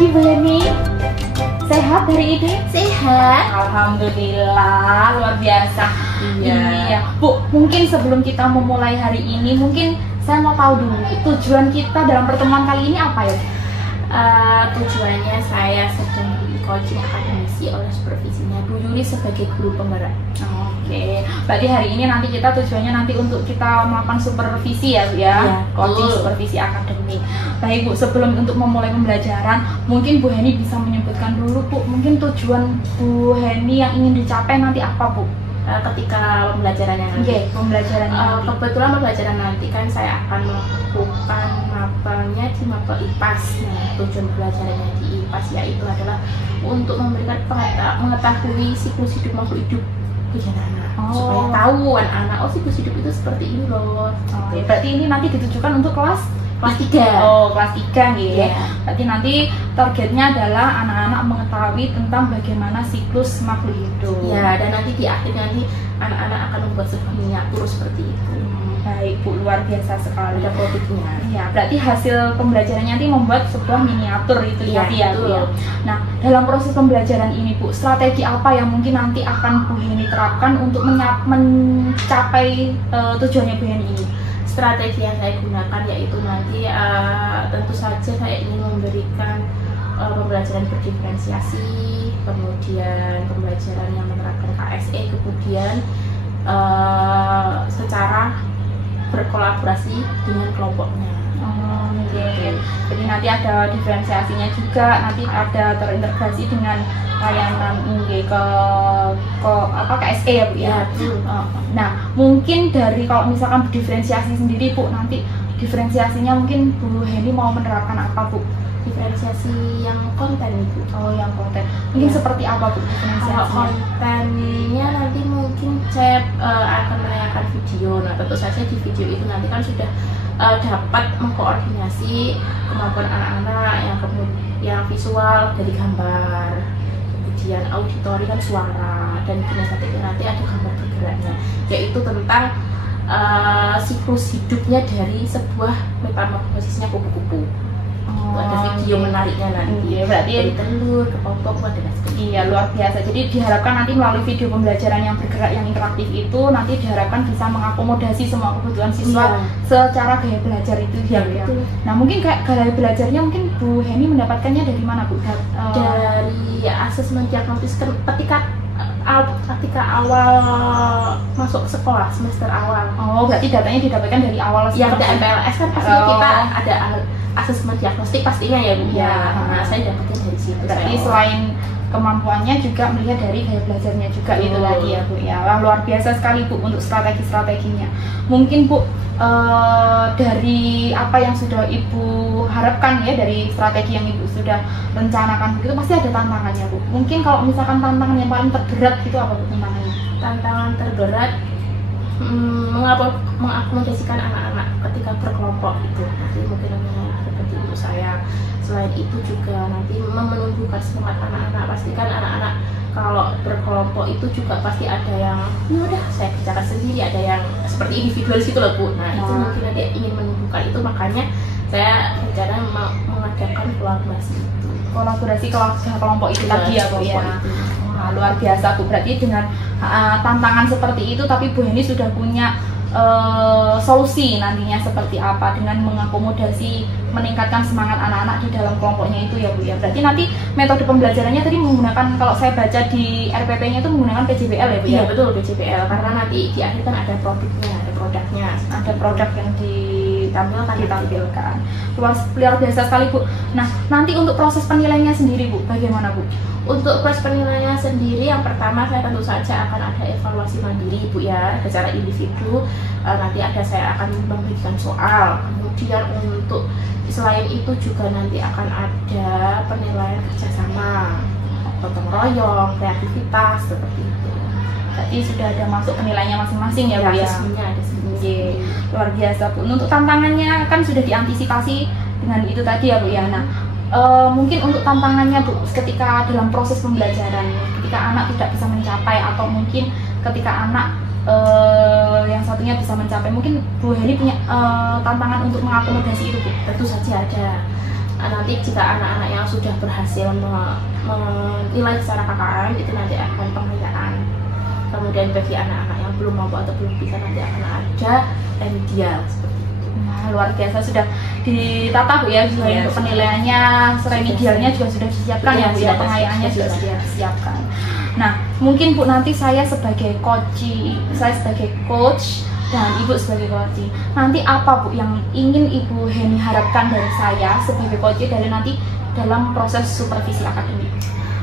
pagi Bu Heni. Sehat hari ini? Sehat. Alhamdulillah, luar biasa. Iya. Bu, mungkin sebelum kita memulai hari ini, mungkin saya mau tahu dulu tujuan kita dalam pertemuan kali ini apa ya? Tujuannya saya sedang di coaching akademisi oleh supervisinya Bu Yuri sebagai guru penggerak. Oke, berarti hari ini nanti kita tujuannya nanti untuk kita melakukan supervisi ya Bu ya, coaching supervisi akademik. Baik Bu, sebelum untuk memulai pembelajaran, mungkin Bu Heni bisa menyebutkan dulu Bu, mungkin tujuan Bu Heni yang ingin dicapai nanti apa Bu? Ketika pembelajarannya nanti. Pembelajarannya kebetulan pembelajaran nanti kan saya akan melakukan mapelnya di mapel IPAS. Nah, tujuan pembelajarannya di IPAS yaitu adalah untuk memberikan mengetahui siklus hidup makhluk hidup anak supaya tahu anak-anak siklus hidup itu seperti ini loh. Berarti ini nanti ditujukan untuk kelas 3. Kelas 3 gitu ya. Berarti nanti targetnya adalah anak-anak mengetahui tentang bagaimana siklus makhluk hidup. Ya, dan nanti di akhir nanti anak-anak akan membuat sebuah miniatur seperti itu. Baik Bu, luar biasa sekali. Ada produknya. Ya, berarti hasil pembelajarannya nanti membuat sebuah miniatur itu ya, Bu ya. Nah, dalam proses pembelajaran ini Bu, strategi apa yang mungkin nanti akan Bu Heni terapkan untuk mencapai tujuannya Bu Heni ini? Strategi yang saya gunakan yaitu nanti tentu saja saya ingin memberikan pembelajaran berdiferensiasi, kemudian pembelajaran yang menerapkan KSE, kemudian secara berkolaborasi dengan kelompoknya. Jadi nanti ada diferensiasinya juga, nanti ada terintegrasi dengan layanan ke KSE ya Bu ya. Nah, mungkin dari kalau misalkan diferensiasi sendiri Bu, nanti diferensiasinya mungkin Bu Heni mau menerapkan apa Bu? Diferensiasi yang konten Bu. Yang konten. Mungkin seperti apa Bu diferensiasinya? Kalau kontennya nanti mungkin saya akan menayangkan video. Nah, tentu saja di video itu nanti kan sudah dapat mengkoordinasi kemampuan anak-anak yang visual dari gambar, kemudian auditori kan suara, dan kinestetiknya nanti ada gambar bergeraknya, yaitu tentang siklus hidupnya dari sebuah metamorfosisnya kupu-kupu. Ada video menariknya nanti. Berarti dari telur ke pokok dan sebagainya. Iya, luar biasa. Jadi diharapkan nanti melalui video pembelajaran yang bergerak, yang interaktif itu nanti diharapkan bisa mengakomodasi semua kebutuhan siswa secara gaya belajar itu ya. Nah, mungkin gaya belajarnya mungkin Bu Heni mendapatkannya dari mana Bu? Dari asesmen diagnosis ketika awal masuk sekolah, semester awal. Berarti datanya didapatkan dari awal ya. Ketika MPLS kan pastinya kita ada asesmen diagnostik pastinya ya Bu. Nah, saya dapatnya dari situ. Berarti selain kemampuannya juga melihat dari gaya belajarnya juga itu tadi ya Bu ya. Wah, luar biasa sekali Bu untuk strategi-strateginya. Mungkin Bu dari apa yang sudah Ibu harapkan ya, dari strategi yang Ibu sudah rencanakan begitu, pasti ada tantangannya Bu. Mungkin kalau misalkan tantangan yang paling terberat itu apa Bu tantangannya? Tantangan terberat mengakomodasikan anak-anak ketika berkelompok itu nanti mungkin seperti itu saya. Selain itu juga nanti menumbuhkan semangat anak-anak. Pastikan anak-anak kalau berkelompok itu juga pasti ada yang ya udah saya kerjakan sendiri, ada yang seperti individualis gitu loh Bu. Nah, itu mungkin nanti ingin menumbuhkan itu, makanya saya rencana mengadakan kolaborasi kelompok itu tadi ya Bu ya. Luar biasa Bu, berarti dengan tantangan seperti itu tapi Bu Heni sudah punya solusi nantinya seperti apa dengan mengakomodasi, meningkatkan semangat anak-anak di dalam kelompoknya itu ya Bu ya. Berarti nanti metode pembelajarannya tadi menggunakan, kalau saya baca di RPP-nya itu menggunakan PJBL ya Bu ya? Iya betul, PJBL, karena nanti di akhir kan ada produknya, ada produk yang ditampilkan. Luar biasa sekali Bu. Nah, nanti untuk proses penilaiannya sendiri Bu, bagaimana Bu? Untuk proses penilaiannya sendiri, yang pertama saya tentu saja akan ada evaluasi mandiri Bu ya, secara individu. Nanti saya akan memberikan soal. Kemudian untuk selain itu juga nanti akan ada penilaian kerjasama, gotong royong, kreativitas seperti itu. Berarti sudah ada masuk penilaiannya masing-masing ya Bu ya? Ada sendiri. Luar biasa Bu. Untuk tantangannya kan sudah diantisipasi dengan itu tadi ya Bu ya. Nah, mungkin untuk tantangannya Bu, ketika dalam proses pembelajaran, ketika anak tidak bisa mencapai, atau mungkin ketika anak yang satunya bisa mencapai, mungkin Bu Heni punya tantangan untuk mengakomodasi itu Bu? Tentu saja ada. nanti jika anak-anak yang sudah berhasil menilai secara KKM itu nanti akan penghargaan. Kemudian bagi anak-anak yang belum mampu atau belum bisa nanti akan ada remedial seperti itu. Nah, luar biasa sudah ditata Bu ya, untuk penilaiannya, remedialnya juga sudah disiapkan ya Bu ya, penghargaannya juga sudah disiapkan. Nah, mungkin Bu nanti saya sebagai coach dan Ibu sebagai coach, nanti apa Bu yang ingin Ibu Heni harapkan dari saya sebagai coach dari nanti dalam proses supervisi akademik?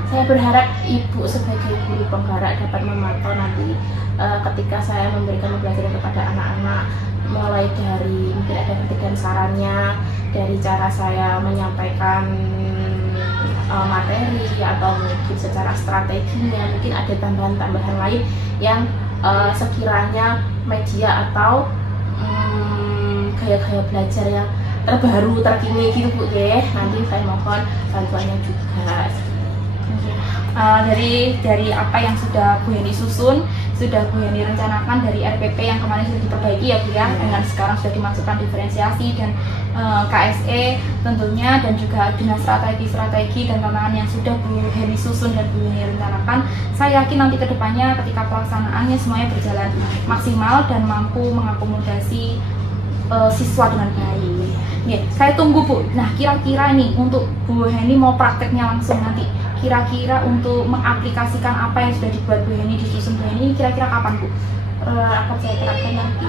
Saya berharap Ibu sebagai guru penggerak dapat memantau nanti ketika saya memberikan pembelajaran kepada anak-anak, mulai dari mungkin ada kritik dan sarannya, dari cara saya menyampaikan materi atau mungkin secara strateginya, mungkin ada tambahan-tambahan lain yang sekiranya media atau gaya-gaya belajar yang terbaru, terkini gitu Bu ya. Nanti saya mohon bantuannya juga. Dari apa yang sudah Bu Heni susun, sudah Bu Heni rencanakan dari RPP yang kemarin sudah diperbaiki ya Bu ya, dengan sekarang sudah dimasukkan diferensiasi dan KSE tentunya, dan juga dengan strategi dan tantangan yang sudah Bu Heni susun dan Bu Heni rencanakan, saya yakin nanti kedepannya ketika pelaksanaannya semuanya berjalan maksimal dan mampu mengakomodasi siswa dengan baik. Ya, saya tunggu Bu. Nah, kira-kira nih untuk Bu Heni mau prakteknya langsung nanti, kira-kira untuk mengaplikasikan apa yang sudah dibuat Bu Heni, disusun Bu Heni, kira-kira kapan Bu? Akan saya terapkan nanti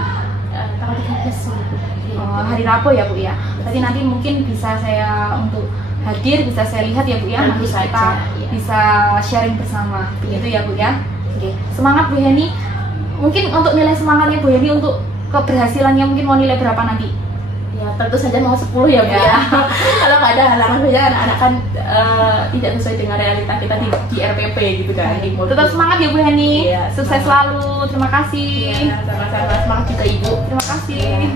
tanggal 13 Bu. Hari Rabu ya Bu ya. Berarti nanti mungkin bisa saya untuk hadir, bisa saya lihat ya Bu ya. Nanti kita bisa sharing bersama. Begitu ya Bu ya. Oke, semangat Bu Heni. Mungkin untuk nilai semangatnya Bu Heni untuk keberhasilannya mungkin mau nilai berapa nanti? Ya tentu saja mau 10 ya Bu ya. Kalau nggak ada halangan saja anak-anak kan tidak sesuai dengan realita kita di RPP gitu kan. Tetap semangat ya Bu Heni. Ya, sukses selalu. Terima kasih. Ya, sama-sama, semangat juga Ibu. Terima kasih. Ya.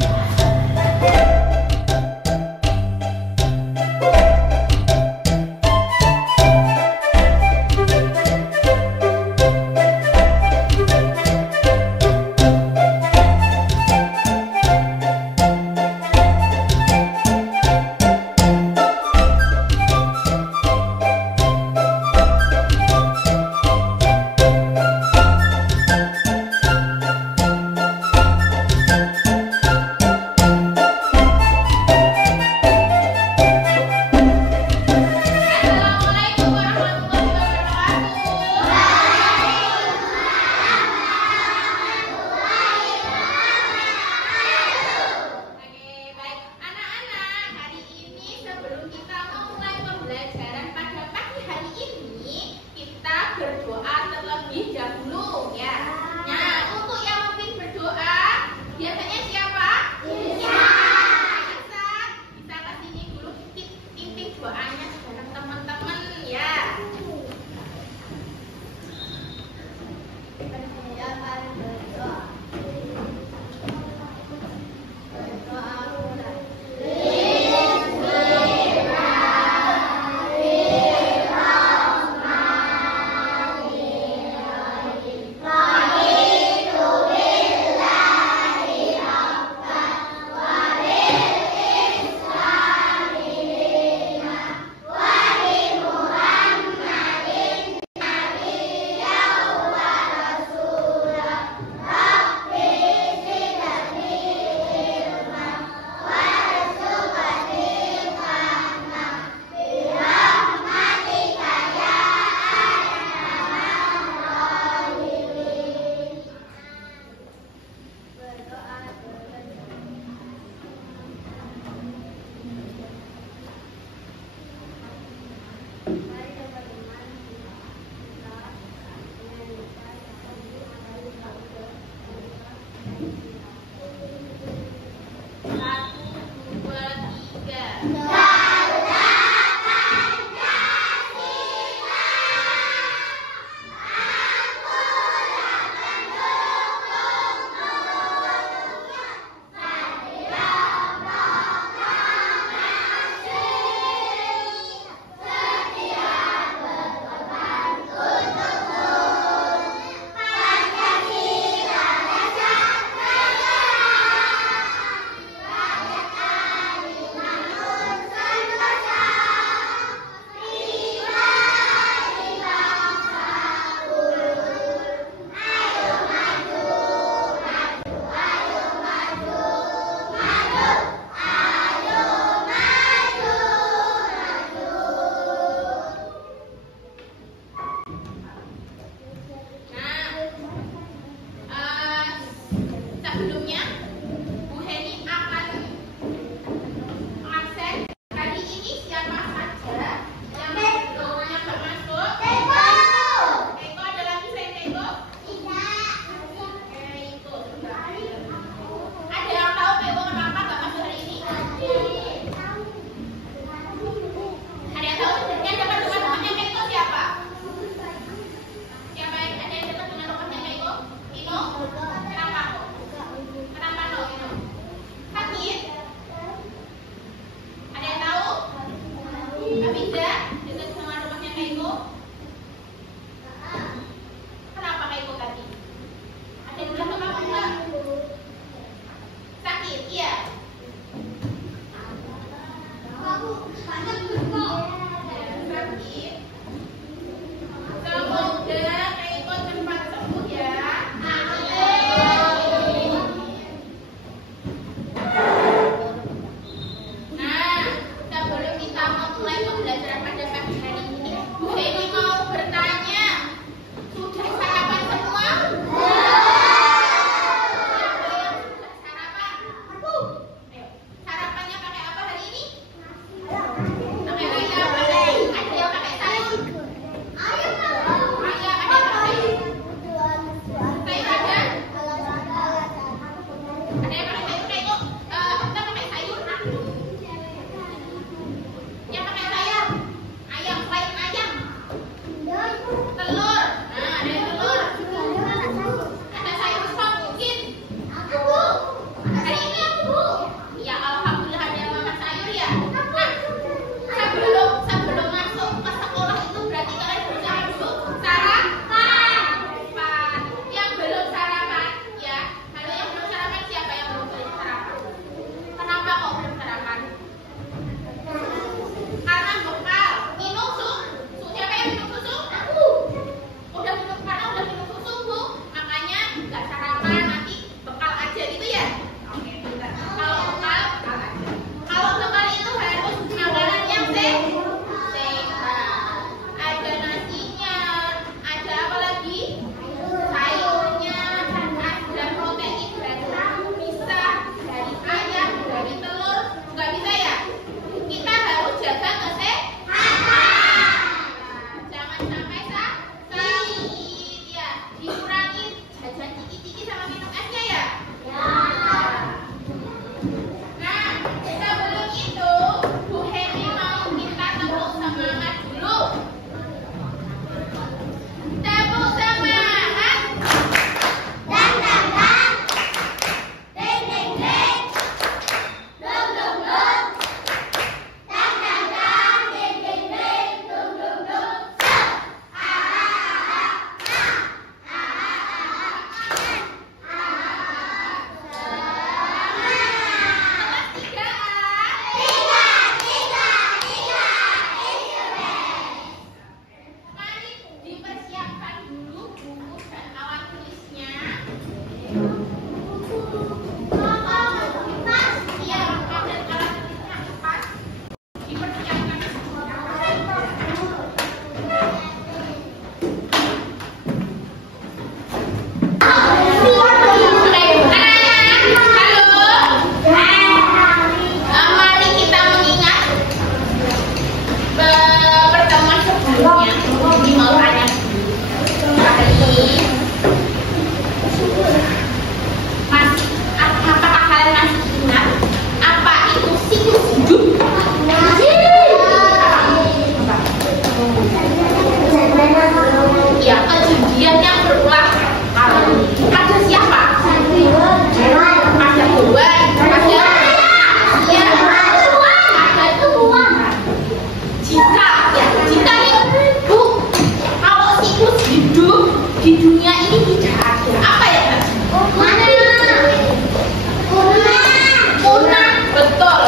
Ada dekat sama rumahnya Keiko? Kenapa Keiko tadi? Ada yang bilang ke kamu enggak? Sakit, iya. Sakit. Semoga Keiko cepat sembuh ya. Nah, sebelum kita mulai pembelajaran pada pagi hari ini, Bu Heni mau bertanya, sudah sarapan semua? Siapa yang sudah sarapan? Ayo, sarapannya pakai apa hari ini? Pakai ayam, ada yang pakai sayur? Ayam, ada yang pakai sayur? Sayur ada? Ada yang pakai sayur? Kayak kita pakai sayur. Yang pakai sayur, ayam, selain ayam, telur. Nah, ada yang telur. Ada sayur sop mungkin. Hari ini aku. Ya, alhamdulillah ada yang makan sayur ya. Nah, sebelum masuk ke sekolah itu berarti kalian harus dulu sarapan. Yang belum sarapan, ya. Kalau yang belum sarapan siapa yang belum sarapan? Kenapa kok belum sarapan? Karena bekal minum susu. Siapa yang minum susu? Aku. Udah minum, karena udah minum susu Bu, makanya nggak sarapan, nanti bekal aja gitu ya. Oke, bentar. Kalau bekal aja. Kalau bekal itu harus makanan yang sehat. Ada nasinya, ada apa lagi? Sayurnya, ada protein dari bisa dari ayam, dari telur, nggak bisa ya? Kita harus jaga kesehatan. Jangan sampai sakit ya. Dikurangi jajan ciki-ciki sama minum esnya ya. Nah, sebelum itu Bu Heni mau minta tepuk semangat dulu. Tepuk semangat. Dan dan. Ding ding ding. Dum dum dum. Dan dan ding ding ding. Dum dum dum. Mari dipersiapkan dulu buku dan alat tulisnya. Iya, buku dan alat tulisnya cepat dipersiapkan. Mari kita mengingat pertemuan sebelumnya. Ini mau tanya apakah kalian masih ingat apa itu siklus hidup? Ya, kejadian yang berulang kali. Ada siapa? Ada hewan, ada tumbuhan. Jika nih Bu, kalau siklus hidup di dunia ini tidak ada, apa ya? Punah, betul,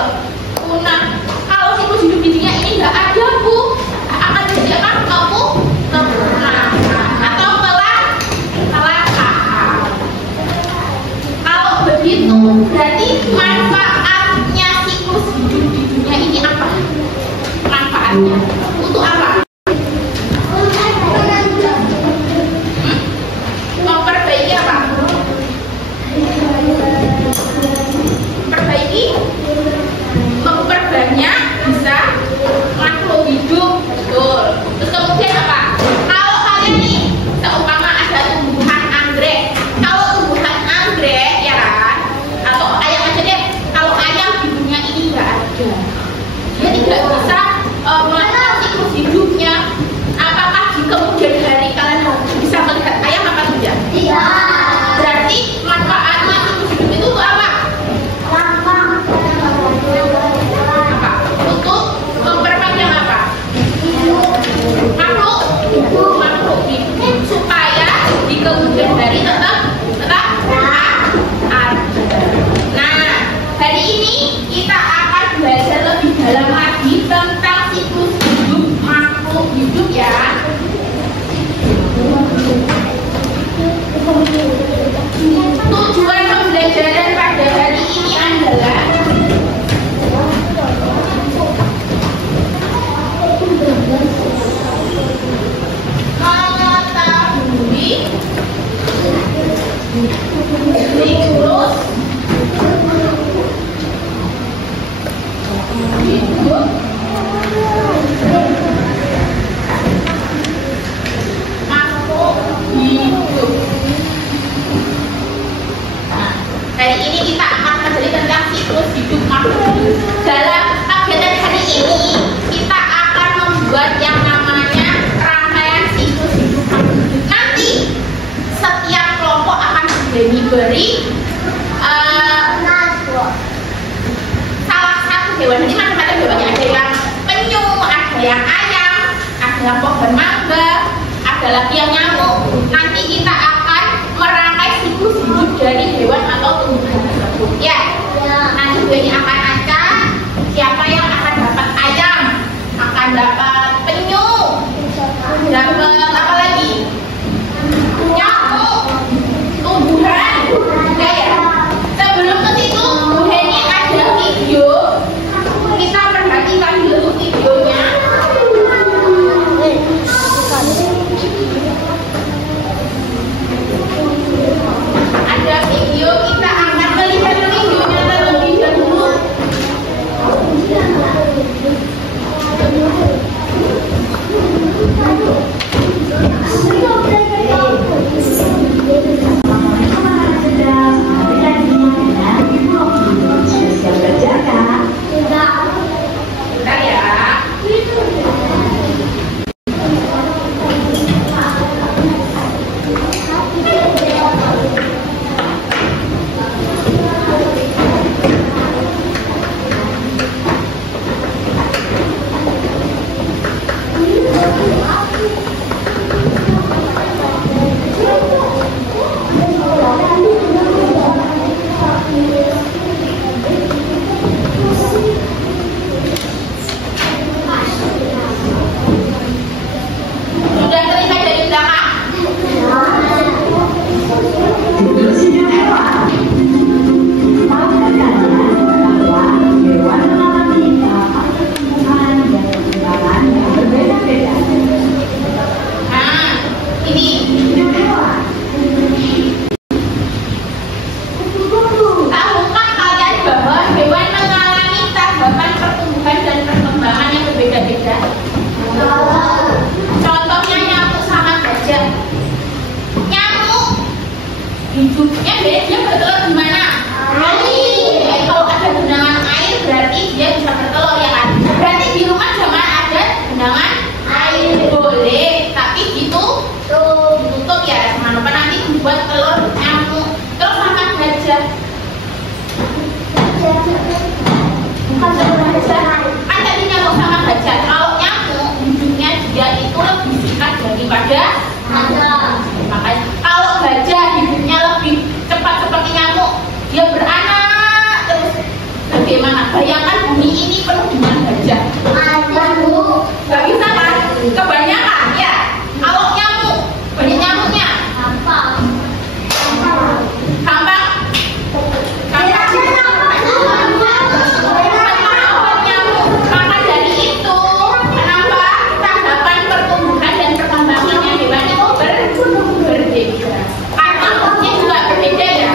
punah. Kalau siklus hidup di dunia ini tidak ada Bu, akan terjadi kepunahan atau kelangkaan. Kalau begitu berarti manfaatnya siklus hidup di dunia ini apa? Manfaatnya untuk apa? Memperbaiki apa? Memperbanyak bisa makhluk hidup, betul. Terus kemudian apa? Kalau kalian nih seumpama ada tumbuhan anggrek, kalau tumbuhan anggrek ya kan, atau ayam aja deh. Kalau ayam di dunia ini nggak ada, dia tidak bisa melakukan siklus hidup. hidup ya. Tujuan pembelajaran pada hari ini adalah mengetahui siklus hidup makhluk hidup. Nah, hari ini kita akan mempelajari tentang siklus hidup makhluk hidup. Dalam kegiatan hari ini kita akan membuat yang namanya rangkaian siklus hidup makhluk hidup. Nanti setiap kelompok akan diberi salah satu hewan. Ini macam-macam hewannya, ada yang penyu, ada yang ayam, ada yang pohon mangga, ada lagi yang nyamuk. Nanti kita akan merangkai siklus hidup dari hewan atau tumbuhan tersebut. Ya, nanti ini akan ada siapa yang akan dapat ayam, akan dapat penyu, dapat apa lagi? Nyamuk, tumbuhan. Ya. Sebelum ke situ, ini ada video. Kita perhatikan dulu videonya. Ada video, kita akan melihat videonya terlebih dahulu. Bentar ya. Sudah terlihat dari belakang? Nah, ini. Tahukah kalian bahwa hewan mengalami tahapan pertumbuhan dan perkembangan yang berbeda-beda? Contohnya nyamuk sama gajah. Nyamuk hidupnya dia bertelur di mana? Air. Kalau ada genangan air berarti dia bisa bertelur, ya kan? Berarti di rumah jangan ada genangan air, boleh, tapi ditutup ya, kenapa nanti membuat telur nyamuk. Terus sama gajah. Kan tadi nyamuk sama gajah. Kalau nyamuk hidupnya dia itu lebih singkat daripada makanya kalau gajah hidupnya lebih cepat seperti nyamuk, dia beranak terus. Bagaimana? Bayangkan bumi ini penuh dengan gajah. Gak bisa kan? Kebanyakan ya. Kalau nyamuk, banyak nyamuknya. Gampang. Maka dari itu, kenapa tahapan pertumbuhan dan perkembangannya hewan itu berbeda? Karena umurnya juga berbeda ya.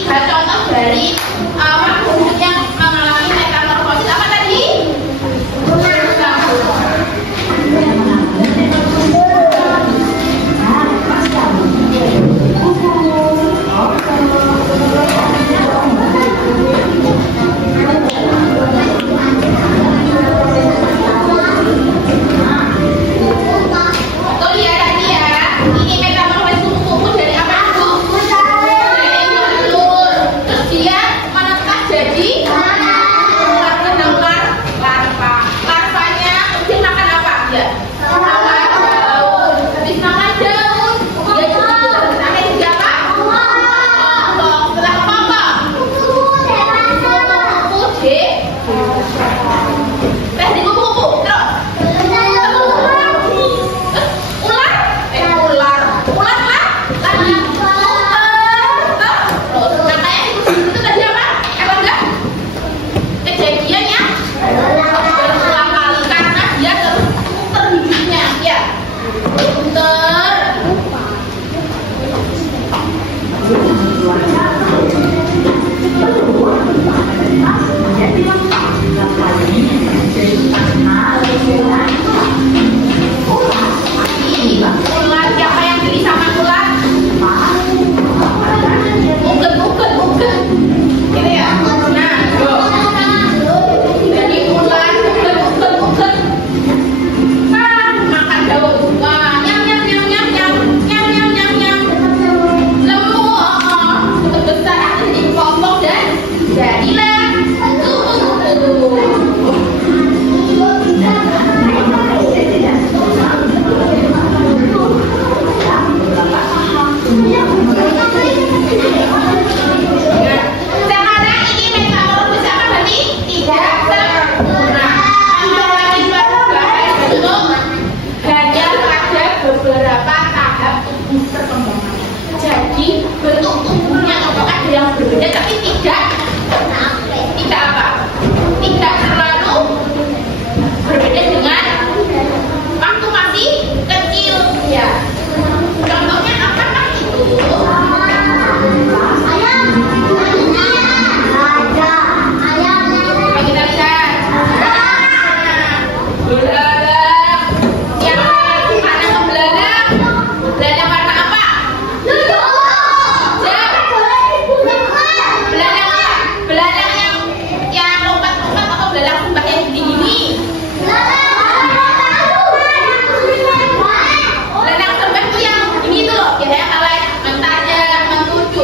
3 contoh dari makhluk yang mengalami metamorfosis. Apa tadi?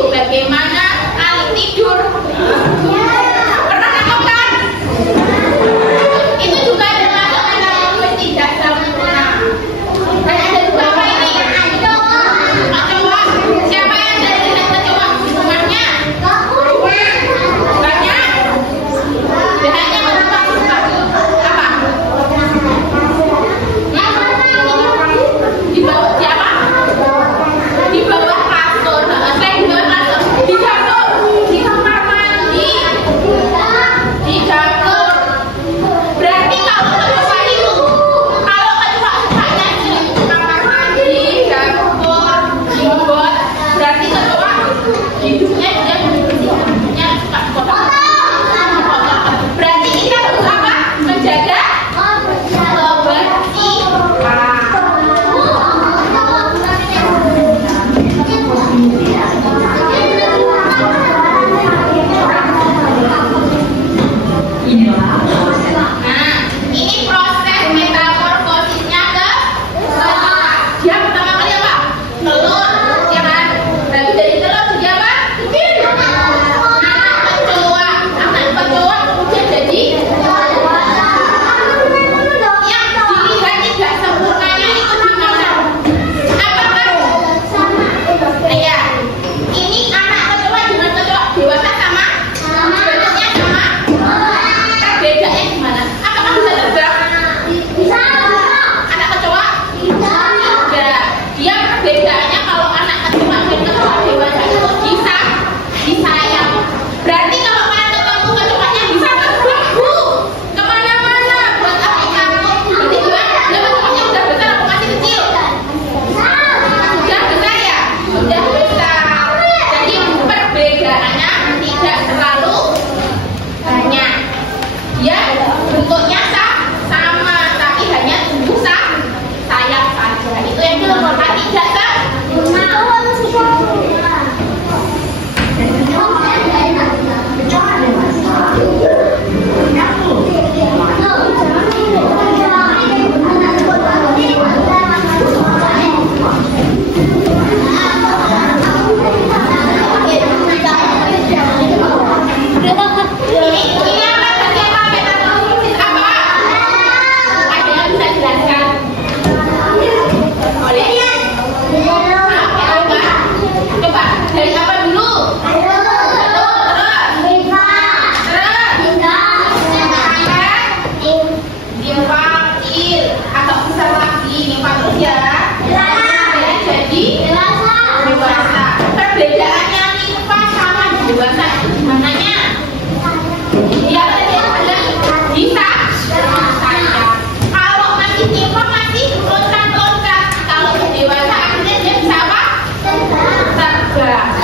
Bagaimana alif Bisa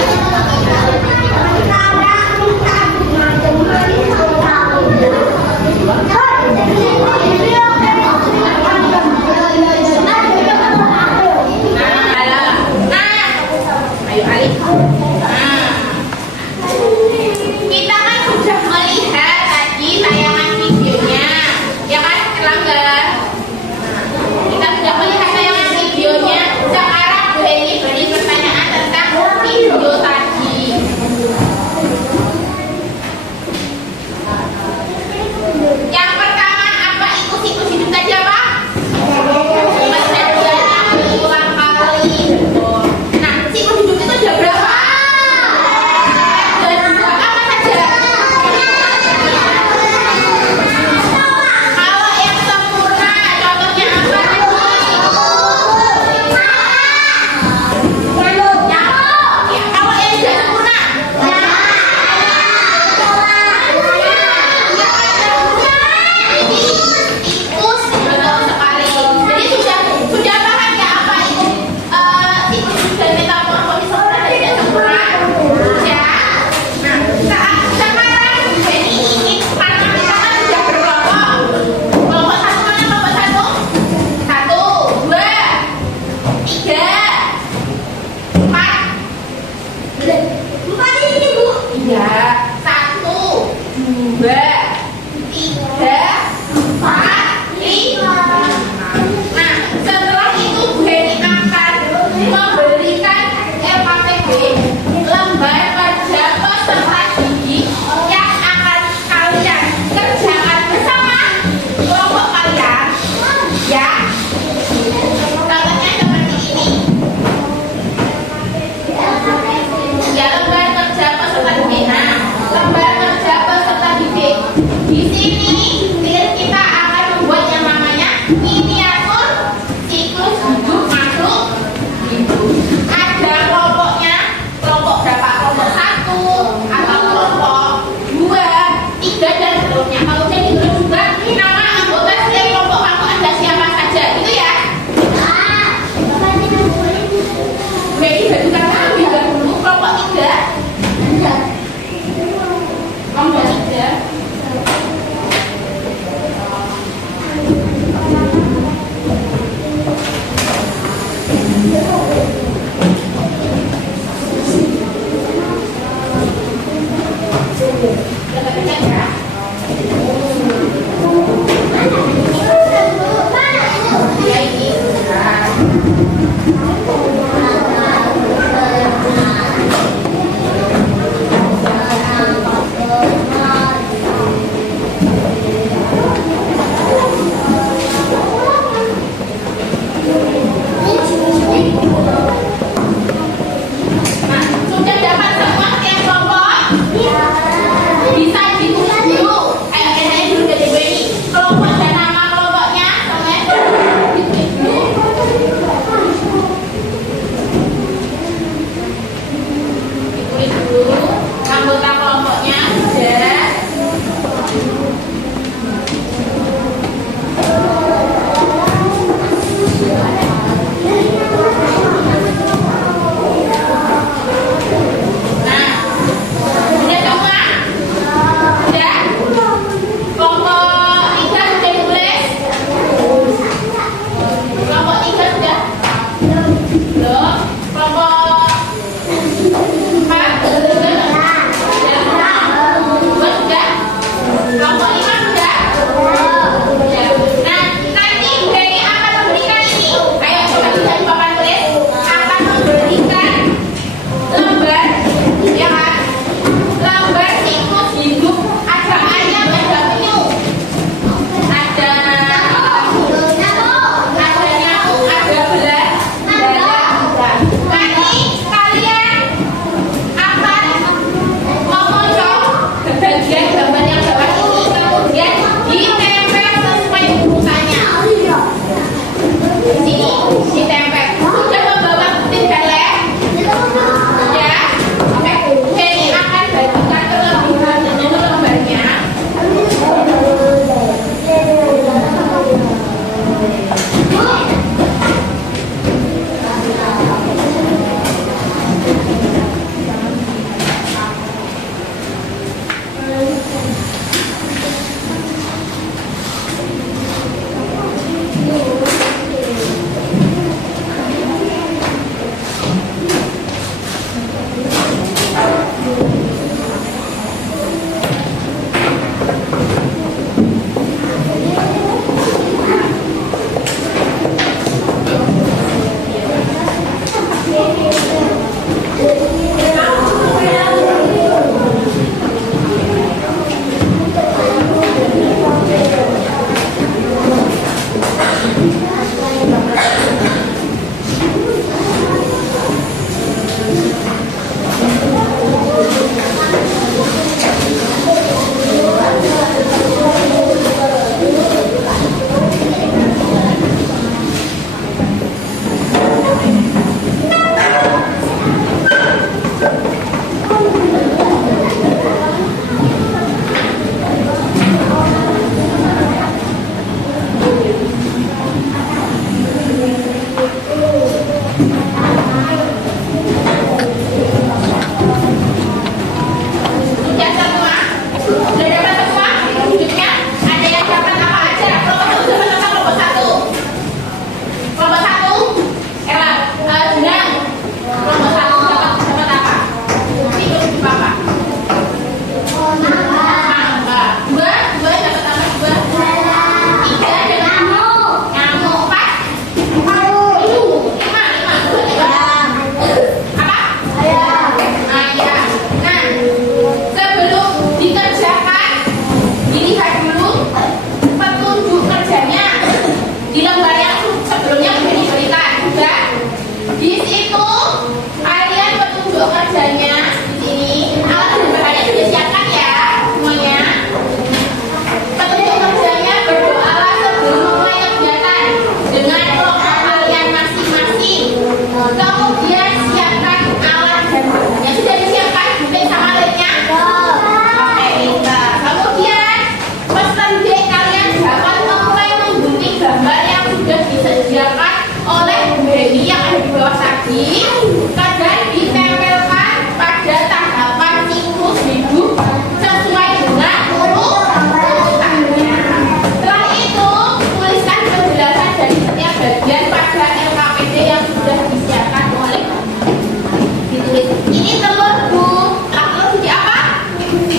ini telur Bu. Telur jadi apa?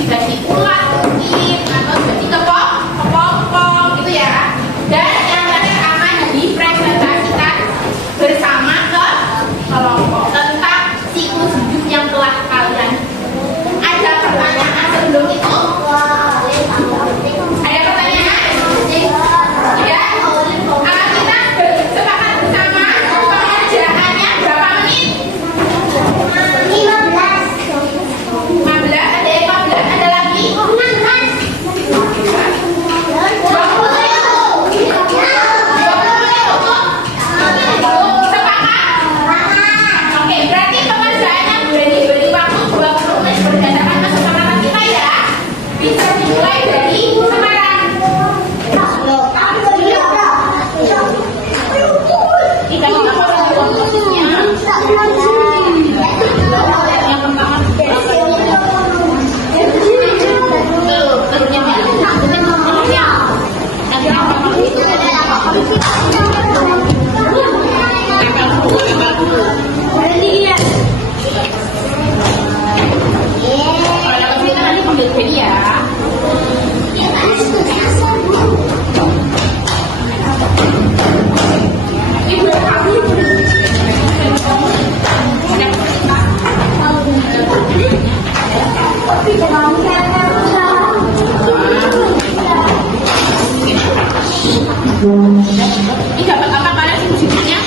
Jadi ulat mungkin atau jadi kepompong gitu ya. Dan yang terakhir akan dipresentasikan bersama ke kelompok tentang siklus hidup yang telah kalian. Ada pertanyaan sebelum itu? Ada pertanyaan? Tidak? Kita sepakat bersama pengerjaannya berapa menit? 15. Ada yang 15? Ada lagi? 20. Sepakat? Oke, berarti pengerjaannya boleh diberi waktu 20 menit berdasarkan kesepakatan kita ya. Bisa dimulai dari sekarang. Jika kita mau fokusnya, yang pertama telurnya ini dapat apa kalian sibuknya?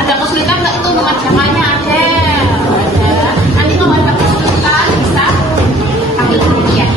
Ada kesulitan nggak itu mengerjakannya? Ada. Nanti kalau ada kesulitan bisa panggil kemudian.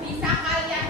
Bisa kalian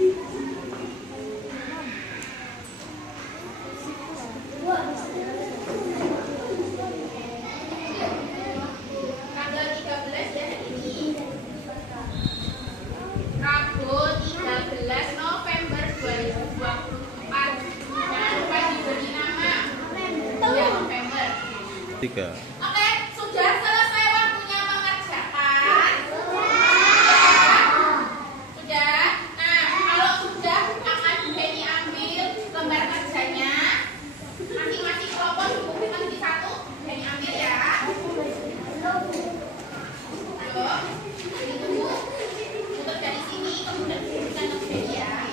Tanggal 13 ya ini. Rabu 13 November 2024. Jangan lupa diberi nama. Ya, November. 3. Oke, sudah selesai waktunya mengerjakan? Sudah? Nah, kalau sudah akan Benny ambil lembar kerjanya. Masing-masing kelompok dikumpulkan di satu. Benny ambil ya. Ayo, ditunggu. Putar dari sini, kemudian dikumpulkan ke Benny ya.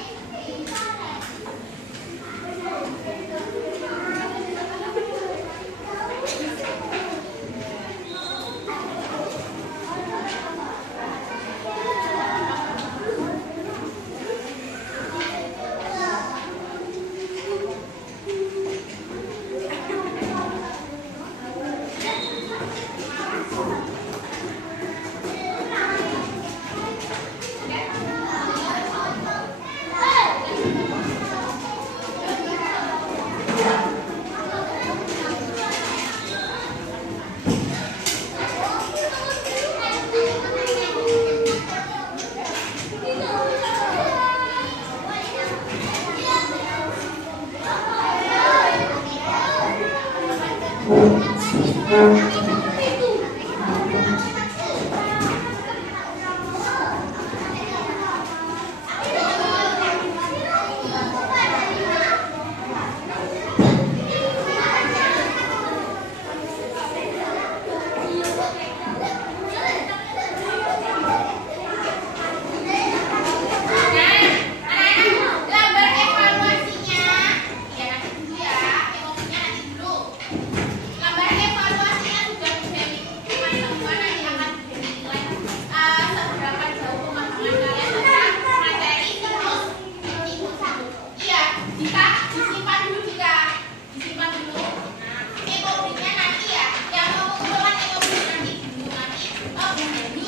Lembar evaluasinya, ya nanti dulu ya, evaluasinya nanti dulu. Lembar evaluasinya sudah Benny teman semua nanti akan dinilai seberapa jauh pemahaman kalian tentang materi terus itu satu. Iya, jika disimpan dulu disimpan dulu. Nah, ekonominya nanti ya, yang mau mengumpulkan ekonomi nanti dulu nanti. Oh, Benny.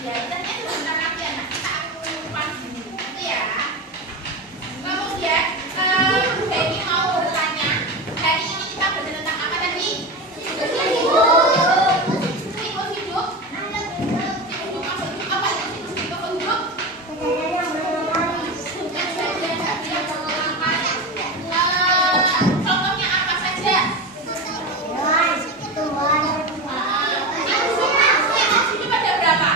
Ya, ternyata sebentar lagi anak kita aku lupa dulu itu ya. Kemudian Benny mau bertanya, hari ini kita belajar tentang apa tadi? Siklus hidup. Siklus hidup. Siklus masuk hidup apa? Siklus hidup. Kejadian hari yang mengulangan. Contohnya apa saja? Siklus hidup ada berapa?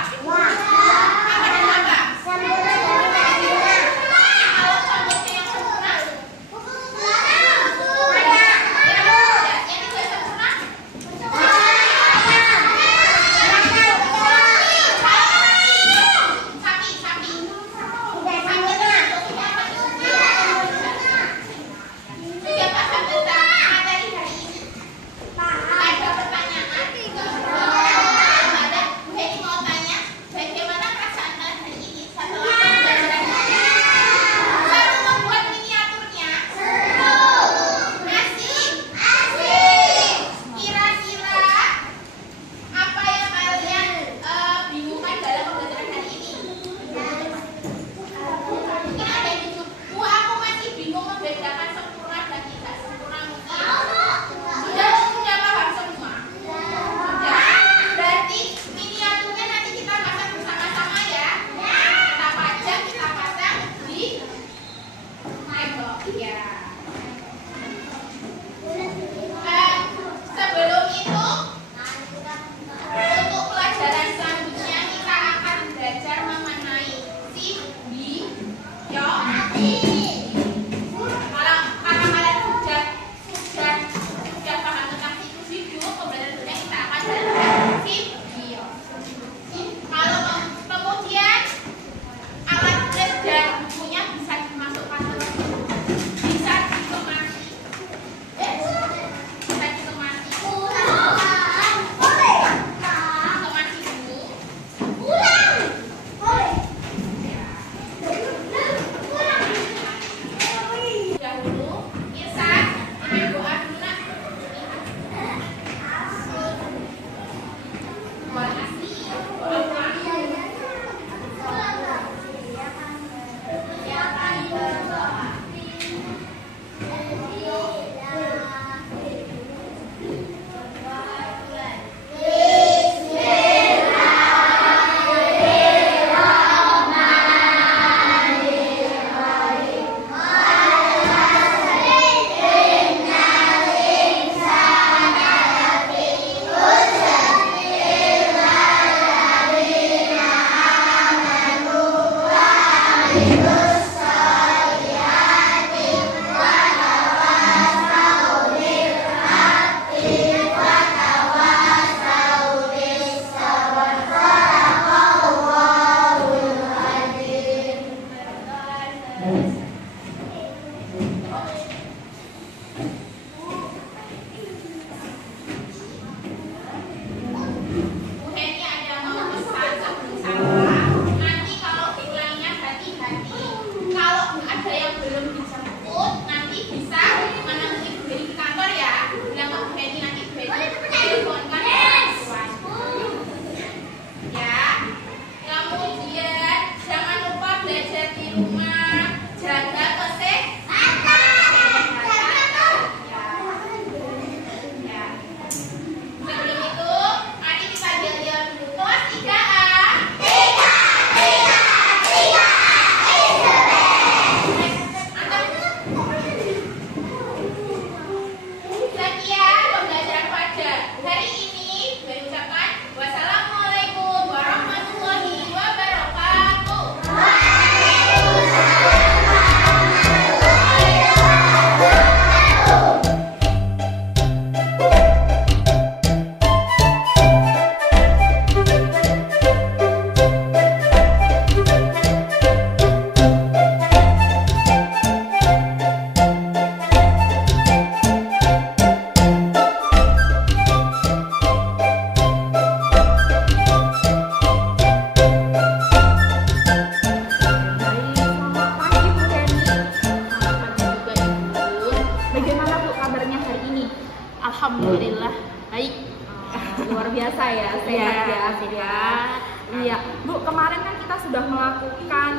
ya, sehat ya, sehat. Iya, Bu, kemarin kan kita sudah melakukan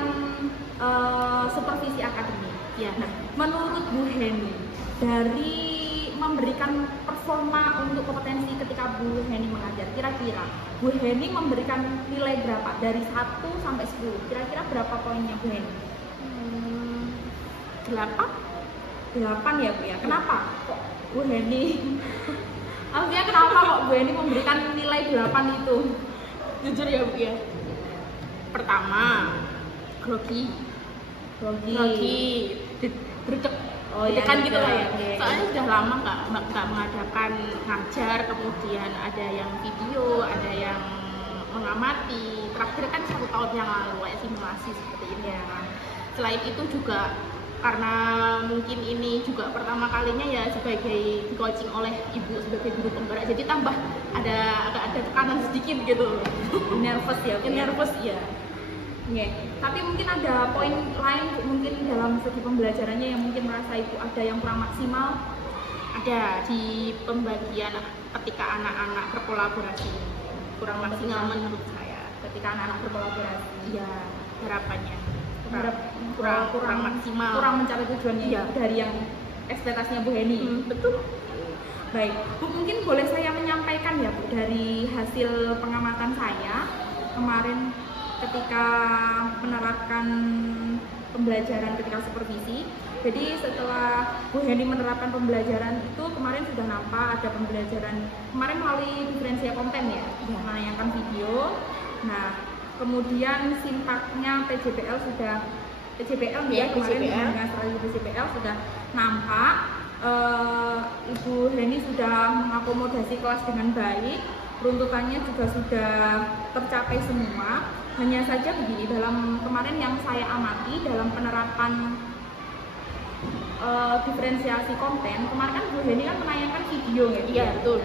supervisi akademik. Ya. Nah, menurut Bu Heni, dari memberikan performa untuk kompetensi ketika Bu Heni mengajar, kira-kira Bu Heni memberikan nilai berapa dari 1 sampai 10? Kira-kira berapa poinnya Bu Heni? 8 ya Bu ya. Kenapa kok Bu Heni? Artinya kenapa kok Bu Heni memberikan nilai 8 itu? Jujur ya Bu ya. Pertama, grogi. Bercek. Oh ya, kan gitu lah ya. Okay. Soalnya sudah lama nggak mengadakan ngajar, kemudian ada yang video, ada yang mengamati. Terakhir kan 1 tahun yang lalu kayak simulasi seperti ini ya. Selain itu juga karena mungkin ini juga pertama kalinya ya sebagai di coaching oleh ibu sebagai guru penggerak, jadi tambah agak ada tekanan sedikit gitu. Nervous ya, Nervous ya. Yeah. Tapi mungkin ada poin lain mungkin dalam segi pembelajarannya yang mungkin merasa ibu ada yang kurang maksimal. Ada di pembagian ketika anak-anak berkolaborasi kurang maksimal menurut saya. Ketika anak-anak berkolaborasi, iya, harapannya kurang maksimal, kurang mencapai tujuannya ya. Dari yang ekspektasinya Bu Heni. Betul. Baik, Bu, mungkin boleh saya menyampaikan ya Bu, dari hasil pengamatan saya kemarin ketika menerapkan pembelajaran ketika supervisi. Jadi setelah Bu Heni menerapkan pembelajaran itu kemarin sudah nampak ada pembelajaran kemarin melalui diferensiasi konten ya, menayangkan video. Nah, kemudian simpaknya PJBL ya, kemarin dengan strategi PJBL sudah nampak. Ibu Heni sudah mengakomodasi kelas dengan baik, peruntukannya juga sudah tercapai semua. Hanya saja begini, dalam kemarin yang saya amati dalam penerapan diferensiasi konten, kemarin kan Bu Heni kan menayangkan video ya. Iya, betul.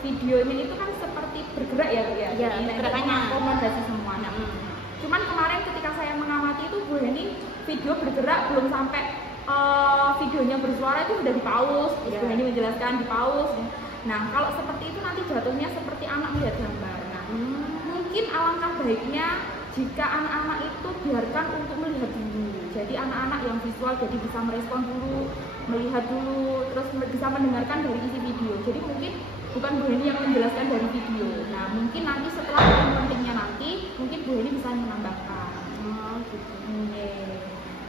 Video ini itu kan seperti bergerak ya Bu ya. Iya, gerakannya akomodasi semua. Nah, cuman kemarin ketika saya mengamati itu Bu Heni video bergerak belum sampai videonya bersuara itu sudah di-pause. Bu Heni menjelaskan di-pause. Nah, kalau seperti itu nanti jatuhnya seperti anak melihat gambar. Nah, mungkin alangkah baiknya jika anak-anak itu biarkan untuk melihat dulu. Jadi anak-anak yang visual jadi bisa merespon dulu, melihat dulu, terus bisa mendengarkan dari isi video. Jadi mungkin bukan Bu Heni yang menjelaskan dari video. Nah, mungkin nanti setelah pentingnya nanti mungkin Bu Heni bisa menambahkan. Gitu.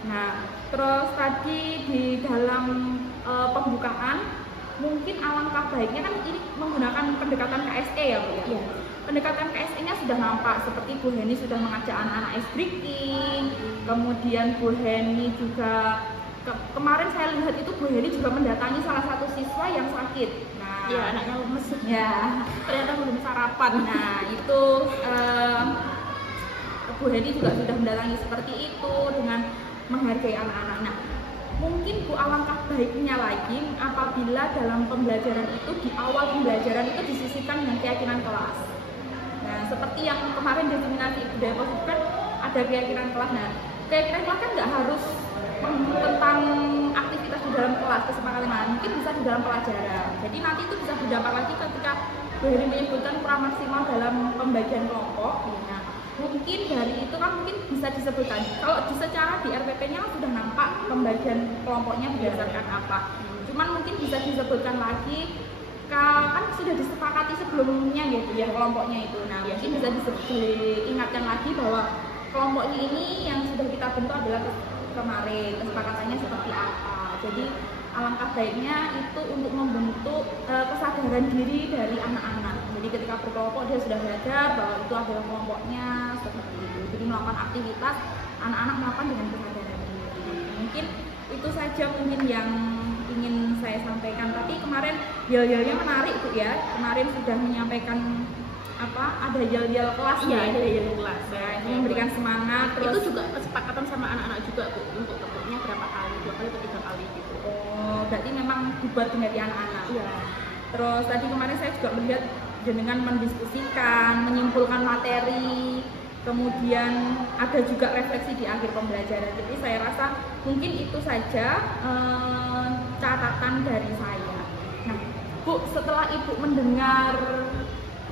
Nah, terus tadi di dalam pembukaan mungkin alangkah baiknya kan ini menggunakan pendekatan KSE ya Bu ya. Iya. Pendekatan KSE-nya sudah nampak, seperti Bu Heni sudah mengajak anak-anak ice breaking, kemudian Bu Heni juga kemarin saya lihat itu Bu Heni juga mendatangi salah satu siswa yang sakit. Nah, ya anaknya lemes ya, ternyata belum sarapan. Nah, itu Bu Heni juga sudah mendatangi seperti itu dengan menghargai anak-anak. Nah, mungkin Bu, alangkah baiknya lagi apabila dalam pembelajaran itu di awal pembelajaran itu disisipkan dengan keyakinan kelas. Nah, seperti yang kemarin diseminasi budaya positif kan ada keyakinan kelas. Nah, keyakinan kelas kan nggak harus tentang aktivitas di dalam kelas, kesepakatan, mungkin bisa di dalam pelajaran. Jadi nanti itu bisa berdampak lagi ketika Bu Heni menyebutkan kurang maksimal dalam pembagian kelompok. Nah, mungkin dari itu kan mungkin bisa disebutkan. Kalau secara di RPP-nya sudah nampak pembagian kelompoknya berdasarkan apa. Cuman mungkin bisa disebutkan lagi kan sudah disepakati sebelumnya gitu ya kelompoknya itu. Nah, mungkin bisa diingatkan lagi bahwa kelompoknya ini yang sudah kita bentuk adalah kemarin kesepakatannya seperti apa. Jadi alangkah baiknya itu untuk membentuk kesadaran diri dari anak-anak. Jadi ketika berkelompok dia sudah belajar bahwa itu adalah kelompoknya seperti itu. Jadi melakukan aktivitas anak-anak melakukan dengan kesadaran diri. Mungkin itu saja mungkin yang ingin saya sampaikan. Tapi kemarin yel-yelnya menarik Bu ya. Kemarin sudah menyampaikan ada yel-yel kelas ya. Ada yel kelas. Ya, ini memberikan semangat. Terus itu juga kesepakatan sama anak-anak juga Bu untuk bentuknya berapa kali, 2 kali atau 3 kali gitu. Oh, berarti memang dibuat dari anak-anak. Iya. Terus tadi kemarin saya juga melihat jenengan mendiskusikan, menyimpulkan materi, kemudian ada juga refleksi di akhir pembelajaran. Jadi saya rasa mungkin itu saja catatan dari saya. Nah, Bu, setelah Ibu mendengar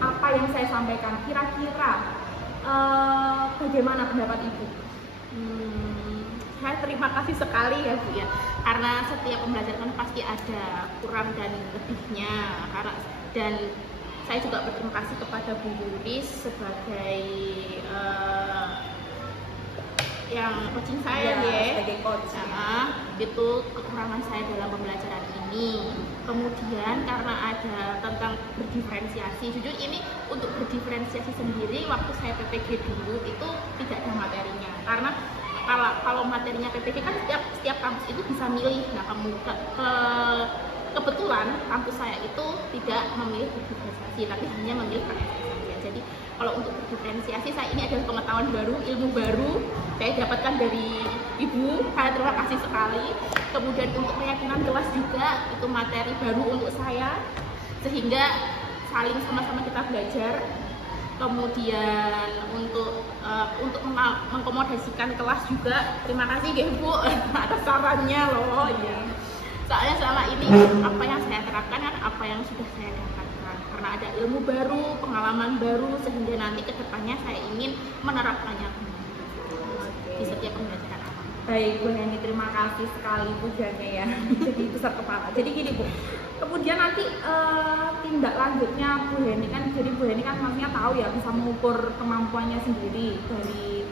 apa yang saya sampaikan. Kira-kira bagaimana pendapat Ibu? Saya terima kasih sekali ya Bu ya, karena setiap pembelajaran pasti ada kurang dan lebihnya, dan saya juga berterima kasih kepada Bu Yulis sebagai yang coaching saya ya, sebagai coach. Itu kekurangan saya dalam pembelajaran ini. Kemudian karena ada tentang berdiferensiasi, jujur ini untuk berdiferensiasi sendiri waktu saya PPG dulu itu tidak ada materinya, karena kalau materinya PPG kan setiap kampus itu bisa milih. Nah kebetulan kampus saya itu tidak memilih berdiferensiasi, tapi hanya memilih KSS saja. Jadi kalau untuk berdiferensiasi, saya ini adalah pengetahuan baru, ilmu baru saya dapatkan dari Ibu. Saya terima kasih sekali. Kemudian untuk keyakinan kelas juga itu materi baru untuk saya, sehingga saling sama-sama kita belajar. Kemudian untuk mengkomodasikan kelas juga, terima kasih ya Bu atas sarannya loh ya. Soalnya selama ini apa yang saya terapkan kan apa yang sudah saya dapatkan, karena ada ilmu baru, pengalaman baru, sehingga nanti kedepannya saya ingin menerapkannya di setiap pembelajaran. Baik Bu Heni, terima kasih sekali Bu Jane ya. Jadi besar kepala. Jadi gini Bu, kemudian nanti tindak lanjutnya Bu Heni kan, jadi Bu Heni kan maksudnya tahu ya, bisa mengukur kemampuannya sendiri. Dari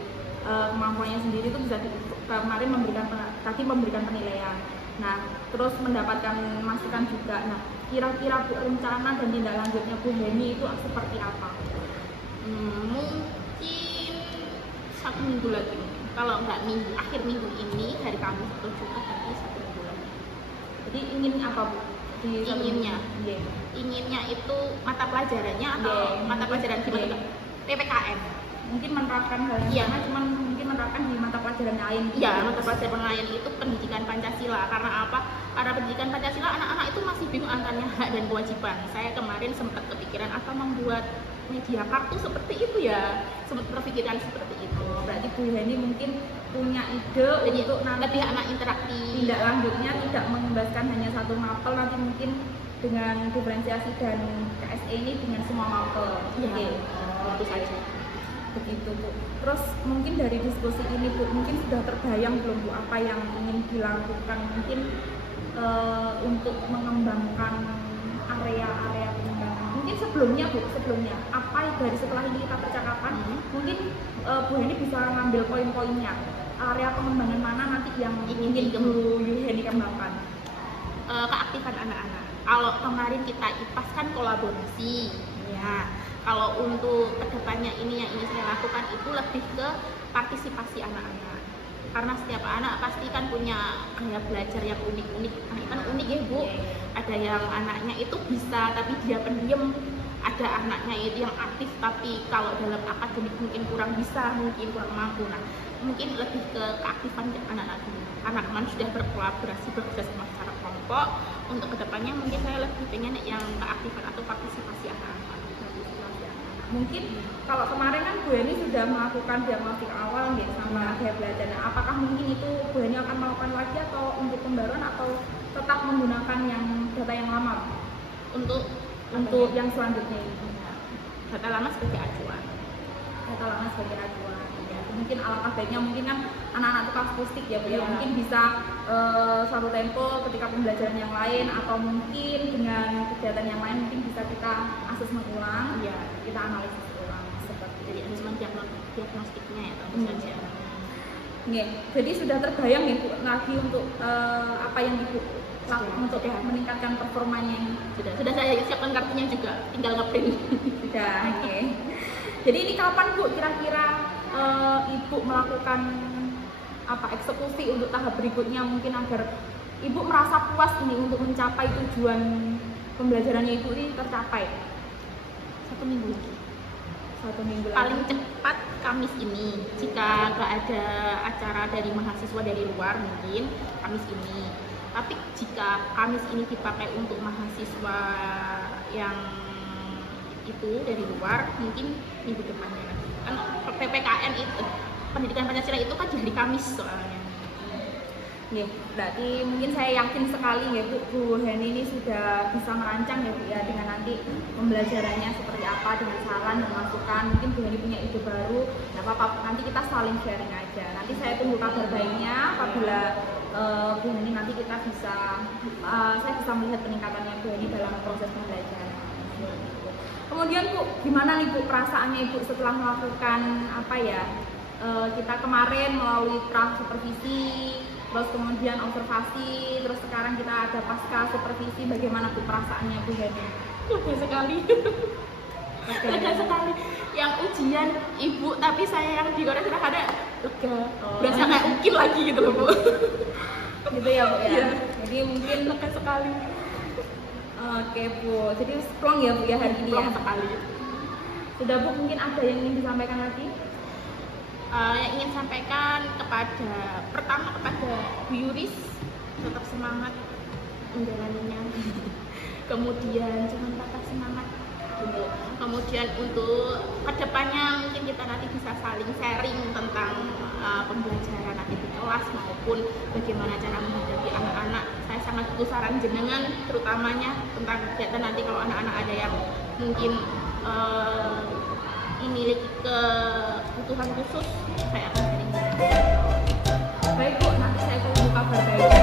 kemampuannya sendiri itu bisa kemarin memberikan penilaian. Nah, terus mendapatkan masukan juga. Nah, kira-kira Bu, rencana dan tindak lanjutnya Bu Heni itu seperti apa? Mungkin 1 minggu lagi. Kalau nggak akhir minggu ini hari Kamis atau Jumat, nanti 1 minggu lagi. Jadi ingin apa Bu? Inginnya itu mata pelajarannya atau mata pelajaran gimana? PPKN. Mungkin menerapkan hal yang sama, cuman mungkin menerapkan di mata pelajaran lain. Iya, mata pelajaran lain itu pendidikan Pancasila. Karena apa? Karena pendidikan Pancasila anak-anak itu masih bingung antara hak dan kewajiban. Saya kemarin sempat kepikiran atau membuat media kartu seperti itu ya, sempat berpikiran seperti itu. Berarti Bu Heni mungkin punya ide untuk nanti lebih anak interaktif. Tindak lanjutnya tidak mengembaskan hanya satu mapel, nanti mungkin dengan diferensiasi dan KSE ini dengan semua mapel. Oke, tentu saja. Begitu Bu. Terus mungkin dari diskusi ini Bu, mungkin sudah terbayang belum Bu apa yang ingin dilakukan mungkin untuk mengembangkan area-area pengembangan. Mungkin sebelumnya apa dari setelah ini kita percakapan, mungkin Bu Heni bisa ngambil poin-poinnya. Area pengembangan mana nanti yang ingin Bu Heni kembangkan? Keaktifan anak-anak. Kalau kemarin kita IPAS kan kolaborasi, ya. Kalau untuk kedepannya ini yang ingin saya lakukan itu lebih ke partisipasi anak-anak. Karena setiap anak pasti kan punya gaya belajar yang unik-unik. Nah, kan unik ya Bu. Ada yang anaknya itu bisa tapi dia pendiam. Ada anaknya itu yang aktif tapi kalau dalam akademik mungkin kurang bisa, mungkin kurang mampu. Nah, mungkin lebih ke keaktifan anak-anak dulu. Anak-anak sudah berkolaborasi bekerja sama secara kelompok. Untuk kedepannya mungkin saya lebih pengen yang keaktifan atau partisipasi anak-anak. Mungkin kalau kemarin kan Bu Heni sudah melakukan diagnostik awal gitu sama gaya belajar. Nah, apakah mungkin itu Bu Heni akan melakukan lagi atau untuk pembaruan atau tetap menggunakan yang data yang lama? Untuk yang selanjutnya itu data lama sebagai acuan. Ya, mungkin alangkah baiknya mungkin kan anak-anak tukang akustik ya Bu ya, mungkin bisa satu tempo ketika pembelajaran yang lain atau mungkin dengan kegiatan yang lain mungkin bisa kita asesmen ulang, kita analisis ulang seperti jadi asesmen diagnostiknya ya tentu saja. Jadi sudah terbayang ya Bu lagi untuk apa yang Ibu lakukan untuk meningkatkan performanya ini? Sudah saya siapkan kartunya juga, tinggal ngeprint. Sudah, oke. Jadi ini kapan Bu kira-kira Ibu melakukan eksekusi untuk tahap berikutnya mungkin agar Ibu merasa puas ini untuk mencapai tujuan pembelajarannya Ibu ini tercapai? 1 minggu lagi. 1 minggu lagi. Paling cepat Kamis ini, jika nggak ada acara dari mahasiswa dari luar mungkin Kamis ini. Tapi jika Kamis ini dipakai untuk mahasiswa yang itu dari luar mungkin minggu depannya lagi. Kan PPKN itu pendidikan Pancasila itu kan di hari Kamis soalnya. Ya, berarti mungkin saya yakin sekali ya Bu Heni ini sudah bisa merancang ya Bu ya, dengan nanti pembelajarannya seperti apa, dengan saran dan masukan. Mungkin Bu Heni punya ide baru, nggak apa-apa, nanti kita saling sharing aja. Nanti saya tunggu kabar baiknya apabila Bu Heni nanti kita bisa, saya bisa melihat peningkatannya Bu Heni dalam proses pembelajaran. Kemudian Bu, gimana nih Bu perasaannya Ibu setelah melakukan apa ya, kita kemarin melalui pra supervisi, terus kemudian observasi, terus sekarang kita ada pasca supervisi, bagaimana Bu perasaannya Bu Heni? Lega sekali. Lega sekali. Yang ujian Ibu tapi saya yang digores sudah ada lega. Berasa kayak ukil lagi gitu loh Bu. Gitu ya Bu ya. Iya. Jadi mungkin Lega sekali. Oke Bu, jadi strong ya Bu ya hari ini ya. Strong sekali. Sudah Bu, mungkin ada yang ingin disampaikan lagi? Yang ingin sampaikan pertama kepada Bu Yuris, tetap semangat menjalaninya. Kemudian jangan patah semangat gitu. Kemudian untuk kedepannya mungkin kita nanti bisa saling sharing tentang pembelajaran nanti di kelas maupun bagaimana cara menghadapi anak-anak. Saya sangat butuh saran jenengan terutamanya tentang kegiatan nanti kalau anak-anak ada yang mungkin memiliki kebutuhan khusus, saya akan sharing. Baik Bu, nanti saya tunggu kabar baik.